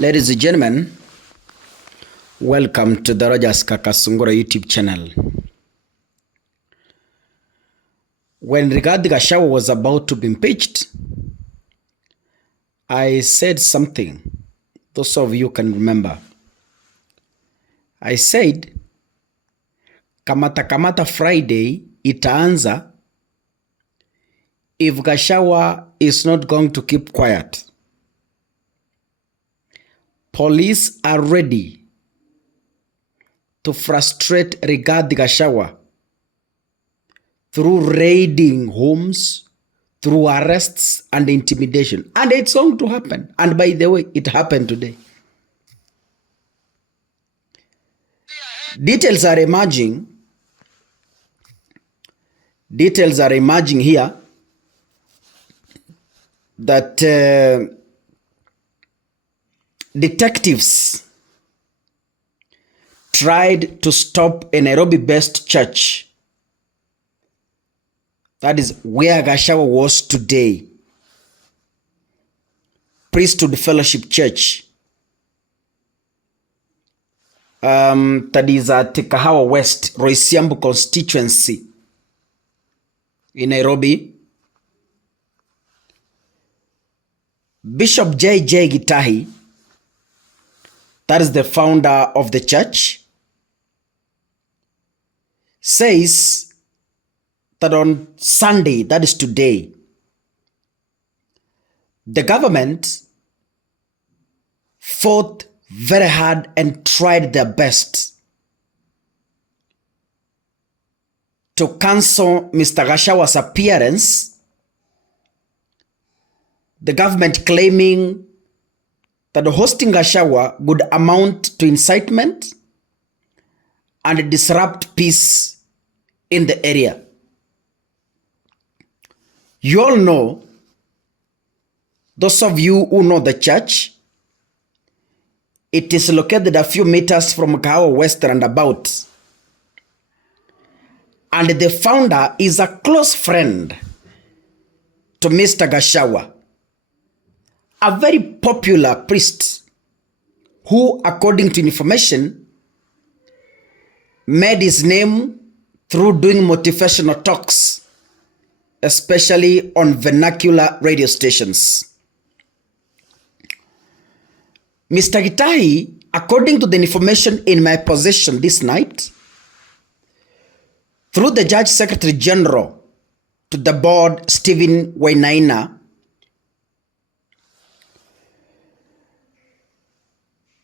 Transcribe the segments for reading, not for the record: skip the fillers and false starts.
Ladies and gentlemen, welcome to the Rogers Kakasungura YouTube channel. When Gachagua was about to be impeached, I said something. Those of you can remember. I said, Kamata Friday itaanza if Gachagua is not going to keep quiet. Police are ready to frustrate Rigathi Gachagua through raiding homes, through arrests and intimidation. And it's going to happen. And by the way, it happened today. Details are emerging here that detectives tried to stop a Nairobi-based church. That is where Gachagua was today. Priesthood Fellowship Church. That is at Kahawa West, Roysambu constituency in Nairobi. Bishop J.J. Gitahi, that is the founder of the church, says that on Sunday, that is today, the government fought very hard and tried their best to cancel Mr. Gachagua's appearance, the government claiming that hosting Gachagua would amount to incitement and disrupt peace in the area. You all know, those of you who know the church, it is located a few meters from Kahawa West and about. And the founder is a close friend to Mr. Gachagua, a very popular priest who, according to information, made his name through doing motivational talks, especially on vernacular radio stations. Mr. Gitahi, according to the information in my possession this night, through the Judge Secretary General to the board, Stephen Wainaina,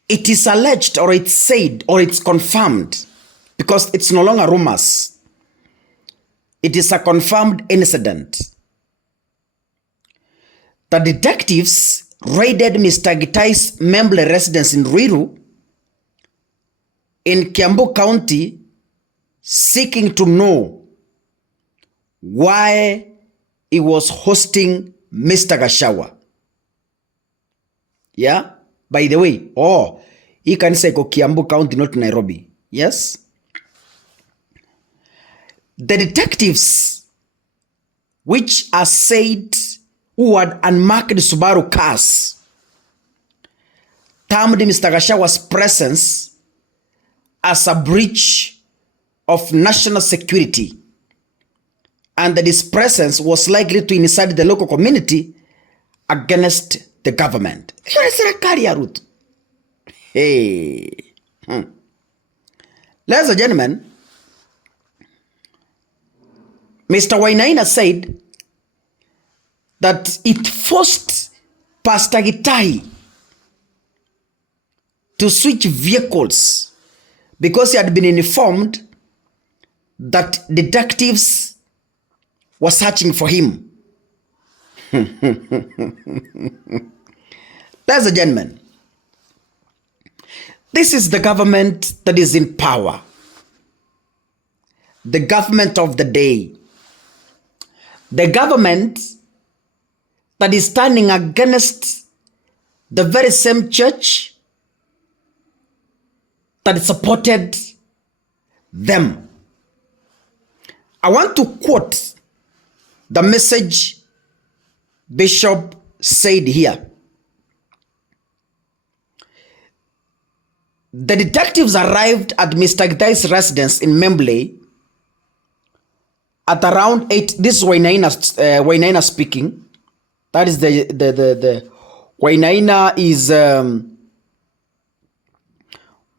it is alleged, or it's said, or it's confirmed, because it's no longer rumors. It is a confirmed incident. The detectives raided Mr. Gitai's Memble residence in Ruiru, in Kiambu County, seeking to know why he was hosting Mr. Gachagua. Yeah? By the way, he can say Kiambu County, not Nairobi. Yes? The detectives, which are said who had unmarked Subaru cars, termed Mr. Gachagua's presence as a breach of national security, and that his presence was likely to incite the local community against the government. Hey. Ladies and gentlemen, Mr. Wainaina said that it forced Pastor Gitahi to switch vehicles because he had been informed that detectives were searching for him. Ladies and gentlemen, this is the government that is in power. The government of the day. The government that is standing against the very same church that supported them. I want to quote the message Bishop said here. The detectives arrived at Mr. Gitai's residence in Membley at around 8. This is Wainaina speaking. That is the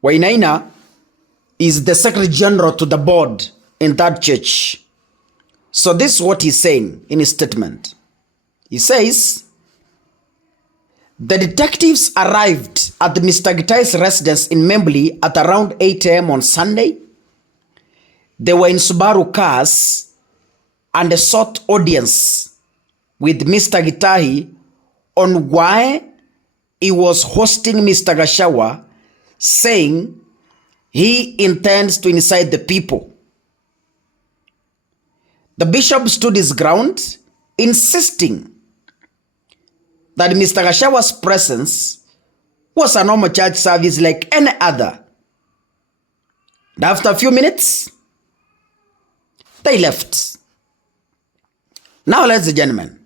Wainaina is the Secretary General to the board in that church. So this is what he's saying in his statement. He says, the detectives arrived at Mr. Gitai's residence in Membley at around 8 a.m. on Sunday. They were in Subaru cars and sought audience with Mr. Gitai on why he was hosting Mr. Gachagua, saying he intends to incite the people. The bishop stood his ground, insisting that Mr. Gachagua's presence was a normal church service like any other. And after a few minutes, they left. Now, ladies and gentlemen,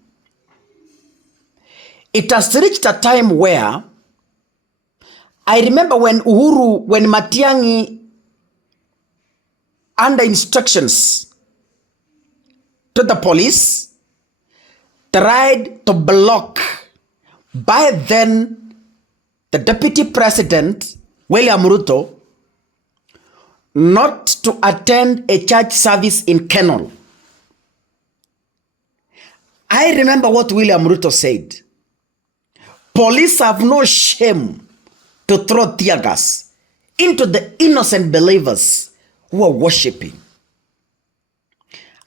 it has reached a time where I remember when Matiang'i, under instructions to the police, tried to block by then the Deputy President, William Ruto, not to attend a church service in Kenol. I remember what William Ruto said. Police have no shame to throw tear gas into the innocent believers who are worshiping.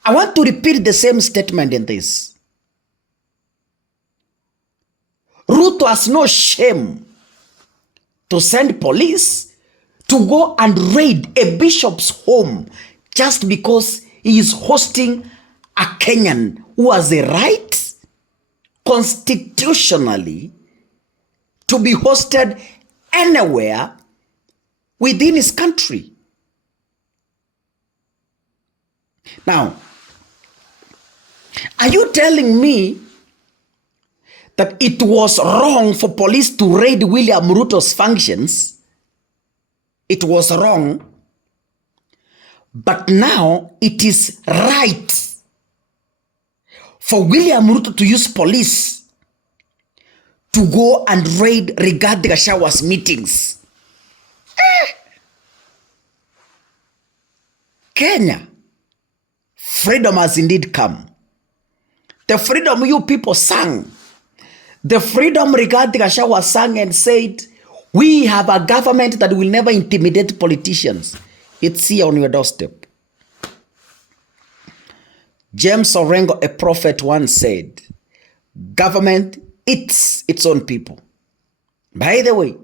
I want to repeat the same statement in this. Ruto has no shame to send police to go and raid a bishop's home just because he is hosting a Kenyan who has a right constitutionally to be hosted anywhere within his country. Now, are you telling me that it was wrong for police to raid William Ruto's functions? It was wrong. But now it is right for William Ruto to use police to go and raid Rigathi Gachagua's meetings. Kenya, freedom has indeed come. The freedom you people sang, the freedom Rigathi Gachagua sang and said, we have a government that will never intimidate politicians. It's here on your doorstep. James Orengo, a prophet, once said, government eats its own people. By the way,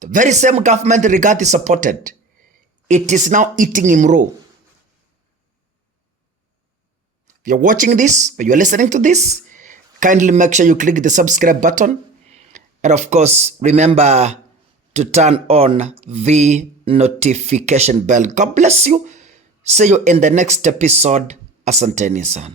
the very same government Rigathi supported, it is now eating him raw. If you're watching this, or you're listening to this, kindly make sure you click the subscribe button. And of course, remember to turn on the notification bell. God bless you. See you in the next episode. Asanteni sana.